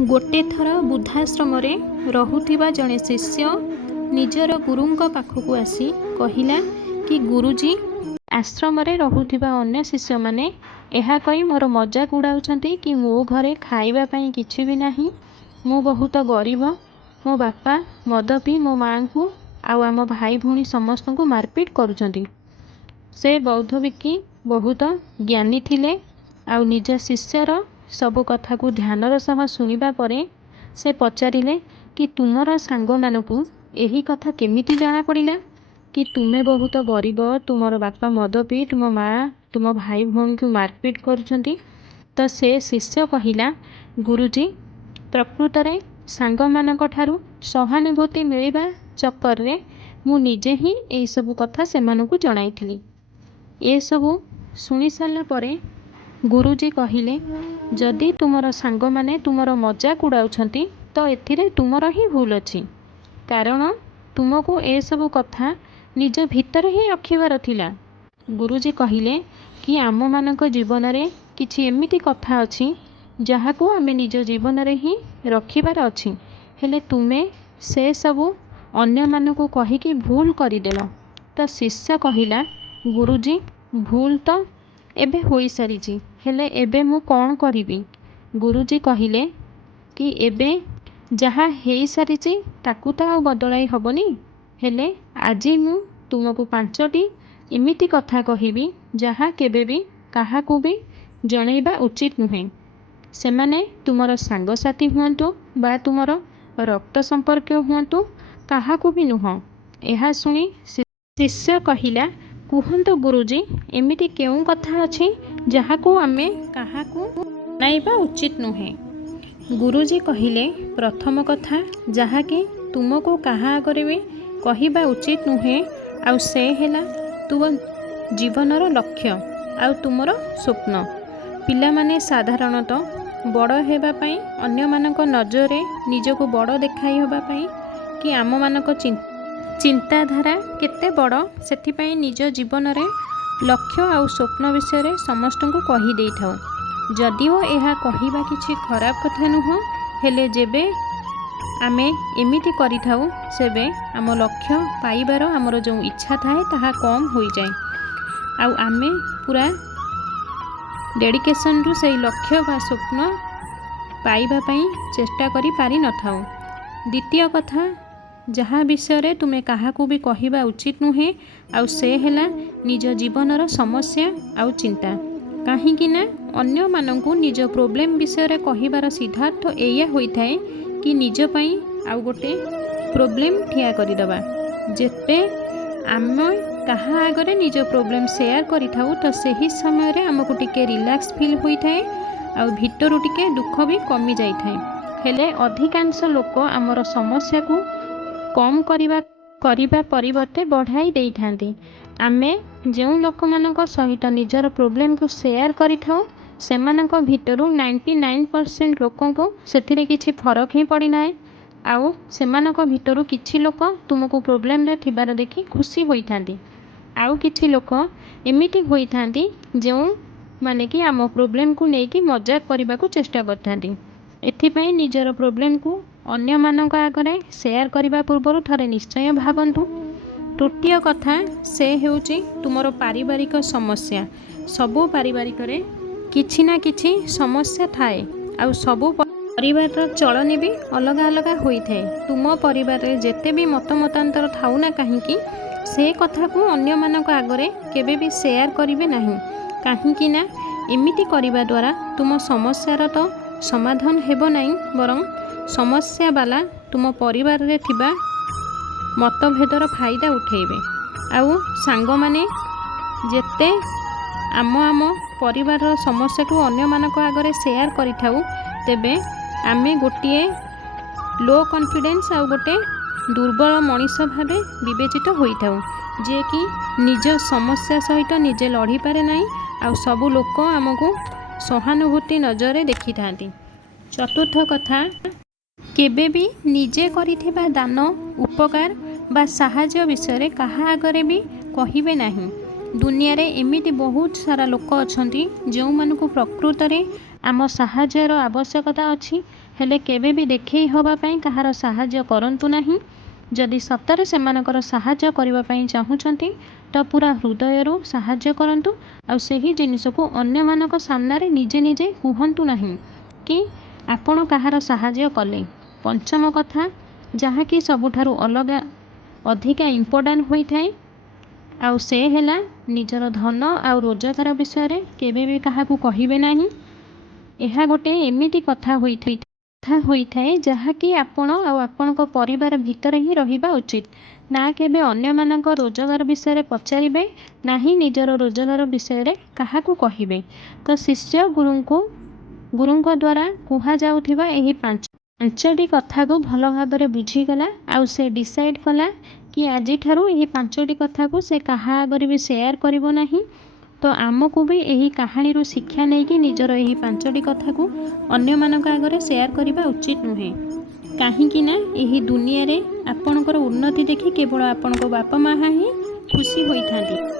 गोटे थर बुद्धाश्रम रहुथिबा जड़े शिष्य निजर गुरुंक पाखक आसी कहिला कि गुरुजी आश्रम रहुथिबा अन्य शिष्य माने यह कही मोर मजाक उड़ाउछंती कि मो घरे खाइबा पई किछि भी नाही, मु बहुत गरीब, मो बापा मद पी मो माँ को आउ आम भाई भूणी समस्त को मारपीट करुछंती। से बौद्ध भिक्की बहुत ज्ञानी थिले आउ निज शिष्यर सब कथा को ध्यानर सह शुणिबा परे से पचारिले कि तुमर सांग मानकु एही कथा केमिति जाना पड़िला कि तुमे बहुत गरीब, तुमर बापा मद पी तुम माँ तुम भाई भौणी को मारपीट करुछंती। तो से शिष्य कहिला गुरुजी प्रकृत रे सांग मानक ठारू सहानुभूति मिलिबा चक्कर रे मु निजे ही एई सब कथा सेमानकु जणाइथिली। ए सबु शुणी सारा परे गुरुजी कहिले जदि तुमर सांग माने तुमर मजाक उड़ाउछंती तो एथिरे तुमर ही भूल अछि, कारण तुमको ए सबु कथा निज भितर ही रखिबार थिला। गुरुजी कहिले कि आम मानक जीवन रे किछि एमिति कथा अछि जहाको आमे निज जीवन रे ही रखिबार अछि, हेले तुमे से सबु अन्य मानकु कहिकी भूल करिदेल। तो शिष्य कहिला गुरुजी भूल तो एबे होई सारिछि, हेले एबे मु कौन करिबी। गुरुजी कहिले कि एबे जहा हेई सारिछि ताकू तो आ बदलाई हबनी, हेले आजी मु तुमको 5टी एमिति कथा कहिबी जहा केबे भी काहाकू भी जणैबा उचित नुहे। सेमाने तुमर सांगसाथी हुअंतु बा तुमर रक्त संपर्क हुअंतु काहाकू भी नुह। एहा सुनी शिष्य कहिला कुहंतु गुरुजी एमिति केउ कथा अछि जहाकू आमे काहाकू जणाइबा उचित नुहे। गुरुजी कहिले प्रथम कथा जहाकि तुमको काहा आगरे भी कहिबा उचित नुहे आउ से हेला तुम जीवनर लक्ष्य आउ तुमर स्वप्न। पिला माने साधारणतः बड़ हेबा पई अन्य मानक नजरे निजको बड़ देखाई होबा पई कि आम मानक चिंताधारा केते बड़ सेथिपाई निज जीवन रे लक्ष्य आउ स्वप्न विषय रे समस्त को कहि देई थाउ। जदिओ यह कहिबा किछि खराब कथा नुह, हेले जेबे आमे एमिति करि थाउ सेबे आम लक्ष्य पाइबार आमर जो इच्छा थाए ताहा कम होई जाए आउ आमे पूरा डेडिकेशन रु सेई लक्ष्य बा स्वप्न पाइबा पई चेष्टा करि पारि न थाउ। द्वितीय कथा जहा विषय रे तुमे काहाकू भी कहिबा उचित नुहे आउ से हेला निज जीवनर समस्या आउ चिंता। काहींकि ना अन्य मानंकु निज प्रोब्लेम विषय रे कहिबार सिद्धार्थ एया होइथाए कि निज पई आउ गोटे प्रोब्लेम ठिया करिदबा। जेते आम काहा आगरे निज प्रोब्लेम शेयर करिथाउ तो सही समय रे हमकु टिके रिलैक्स फील होइथाए आउ भितरु टिके दुख भी कमी जाइथाए। हेले अधिकांश लोक आमर समस्या को कम करिबा परिवर्ते बढ़ाई देई थांती। आमे जो लोक मानक सहित निजर प्रोब्लेम को शेयर करिथाउ सेमानक भितरु 99% लोकों को सेथिरे किछि फरक ही पड़ी नाए आउ सेमानक भितरु किछि लोक तुमको प्रोब्लेम रे थिबार देखि खुशी होई थांती आउ किछि लोक एमिति होई थांती जो माने कि आम प्रोब्लेम को नेकी मजाक करबा को चेष्टा करथांती। एथिपई निजर प्रोब्लेम को अन्य मानक आगरे शेयर करबा पूर्वरु थरे निश्चय भाबंतु। तृतीय कथा से हेउची तुमरो पारिवारिक समस्या। सबो पारिवारिक रे किछि ना किछि समस्या थाए आउ सबो परिवार चलनी भी अलग अलग होई थाए। तुम परिवार रे जेते भी मतांतर थाउ ना काहींकि से कथा को अन्य मानक आगरे केबे भी शेयर करिवे नाही। काहींकि ना एमिति करिबा द्वारा तुम समस्यार तो समाधान हेबो नाही, बरं समस्या वाला तुम परिवार रे थिबा मतभेदर फायदा उठेबे। आउ सांग माने जेते आम परिवार समस्या को अन्य मानक आगरे शेयर करिथाउ तेबे आमे गोटिए लो कॉन्फिडेंस आउ गोटे दुर्बल मनीष भावे विवेचित होइथाउ जे कि निज समस्या सहित निजे लड़ी पारे नाही आउ सबु लोक आमको सहानुभूति नजरे देखि थांती। चतुर्थ कथा केबे भी निजे करिथिबा दान उपकार बा साहाଯ୍ୟ विषय काहा आगरे भी कहिबे नाही। दुनिया रे एमिति बहुत सारा लोक अछंती जो मानकु प्रकृत रे आम साहाय्यर आवश्यकता अछि, हेले केबे भी देखै हवा पई कहार साहाय्य करंतु नाही। जदि सतरे सेमानकर साहाय्य करबा पई चाहुचंती तो पूरा हृदयरू साहाय्य करंतु। आउ सेही जिनिसको अन्य मानक सामनारे निजे निजे कुहंतु नाही कि आपण कहार साहाय्य कले। पंचम कथा जहाँकि सबुठारू अलगा अधिका इम्पोर्टान्ट होइथाए आउ से हेला निजर धन आउ रोजगार विषय रे केबे भी काहाकू कहिबे नाही। एहा गोटे एमिति कथा होइथाए जहाँकि आपण आउ आपणको परिवार भितरे ही रहिबा उचित, ना केबे अन्य मानक रोजगार विषय रे पचारिबे नाही निजर रोजगार विषय रे काहाकू कहिबे। तो शिष्य गुरुंको द्वारा कुहा जाउथिबा एही पांचटी कथा को भल भाबरे बुझीगला आउ से डिसाइड कला कि आज ठारू एही पांचटी कथा को से काहा आगरे भी शेयर करिवो नाही। तो आमको भी यही कहानी रू शिक्षा नहीं कि निजर यही पांचटी कथा को अन्य मानक आगरे शेयर करबा उचित नुहे। काहींकि ना यही दुनिया रे आपणकर उन्नति देखि केवल आपणको बापा माँ ही खुशी होइथांती।